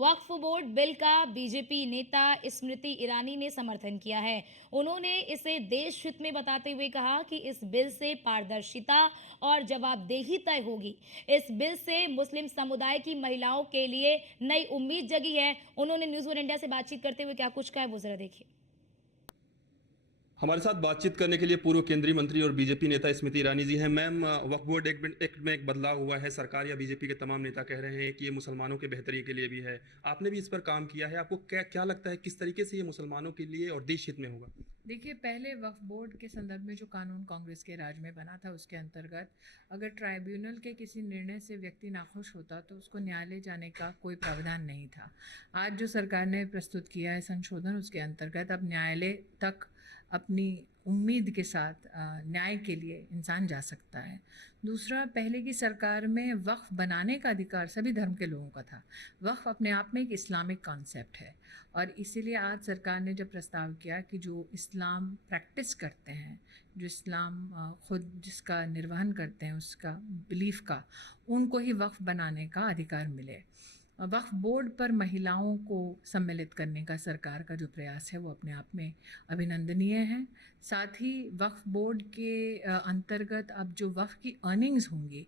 वक्फ board bill का BJP नेता स्मृति ईरानी ने समर्थन किया है। उन्होंने इसे देश हित में बताते हुए कहा कि इस बिल से पारदर्शिता और जवाबदेही तय होगी। इस बिल से मुस्लिम समुदाय की महिलाओं के लिए नई उम्मीद जगी है। उन्होंने न्यूज़ वन इंडिया से बातचीत करते हुए क्या कुछ कहा है, वो जरा देखिए। हमारे साथ बातचीत करने के लिए पूर्व केंद्रीय मंत्री और बीजेपी नेता स्मृति ईरानी जी हैं। मैम, वक्फ बोर्ड एक्ट में एक बदलाव हुआ है। सरकार या बीजेपी के तमाम नेता कह रहे हैं कि ये मुसलमानों के बेहतरी के लिए भी है। आपने भी इस पर काम किया है। आपको क्या क्या लगता है, किस तरीके से ये मुसलमानों के लिए और देश हित में होगा? देखिए, पहले वक्फ बोर्ड के संदर्भ में जो कानून कांग्रेस के राज में बना था, उसके अंतर्गत अगर ट्राइब्यूनल के किसी निर्णय से व्यक्ति नाखुश होता तो उसको न्यायालय जाने का कोई प्रावधान नहीं था। आज जो सरकार ने प्रस्तुत किया है संशोधन, उसके अंतर्गत अब न्यायालय तक अपनी उम्मीद के साथ न्याय के लिए इंसान जा सकता है। दूसरा, पहले की सरकार में वक्फ बनाने का अधिकार सभी धर्म के लोगों का था। वक्फ अपने आप में एक इस्लामिक कॉन्सेप्ट है और इसीलिए आज सरकार ने जब प्रस्ताव किया कि जो इस्लाम प्रैक्टिस करते हैं, जो इस्लाम खुद जिसका निर्वहन करते हैं, उसका बिलीफ का, उनको ही वक्फ बनाने का अधिकार मिले। वक्फ बोर्ड पर महिलाओं को सम्मिलित करने का सरकार का जो प्रयास है वो अपने आप में अभिनंदनीय है। साथ ही वक्फ बोर्ड के अंतर्गत अब जो वक्फ की अर्निंग्स होंगी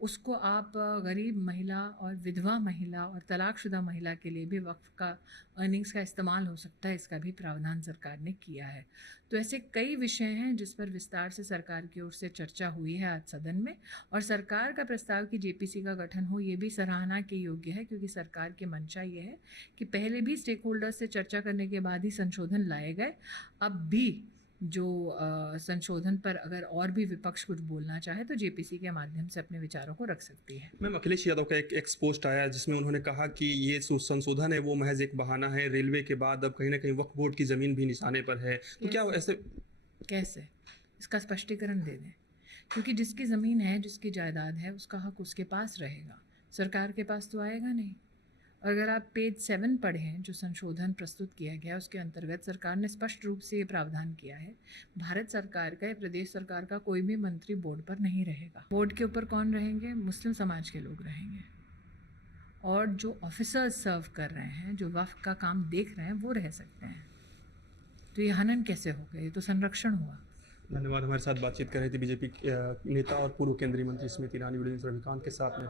उसको आप गरीब महिला और विधवा महिला और तलाकशुदा महिला के लिए भी वक्फ का अर्निंग्स का इस्तेमाल हो सकता है, इसका भी प्रावधान सरकार ने किया है। तो ऐसे कई विषय हैं जिस पर विस्तार से सरकार की ओर से चर्चा हुई है आज सदन में, और सरकार का प्रस्ताव कि जेपीसी का गठन हो, ये भी सराहना के योग्य है, क्योंकि सरकार की मंशा ये है कि पहले भी स्टेक होल्डर्स से चर्चा करने के बाद ही संशोधन लाए गए। अब भी जो संशोधन पर अगर और भी विपक्ष कुछ बोलना चाहे तो जेपीसी के माध्यम से अपने विचारों को रख सकती है। मैम, अखिलेश यादव का एक पोस्ट आया जिसमें उन्होंने कहा कि ये संशोधन है वो महज एक बहाना है। रेलवे के बाद अब कहीं ना कहीं वक्फ बोर्ड की ज़मीन भी निशाने पर है, तो क्या ऐसे कैसे इसका स्पष्टीकरण दे दें, क्योंकि जिसकी ज़मीन है, जिसकी जायदाद है, उसका हक उसके पास रहेगा, सरकार के पास तो आएगा नहीं। और अगर आप पेज 7 पढ़ें जो संशोधन प्रस्तुत किया गया, उसके अंतर्गत सरकार ने स्पष्ट रूप से ये प्रावधान किया है, भारत सरकार का या प्रदेश सरकार का कोई भी मंत्री बोर्ड पर नहीं रहेगा। बोर्ड के ऊपर कौन रहेंगे? मुस्लिम समाज के लोग रहेंगे, और जो ऑफिसर्स सर्व कर रहे हैं, जो वक्फ का काम देख रहे हैं, वो रह सकते हैं। तो ये हनन कैसे हो गया? ये तो संरक्षण हुआ। धन्यवाद। हमारे साथ बातचीत कर रही थी बीजेपी नेता और पूर्व केंद्रीय मंत्री स्मृति ईरानी वीडियो रविकांत के साथ में।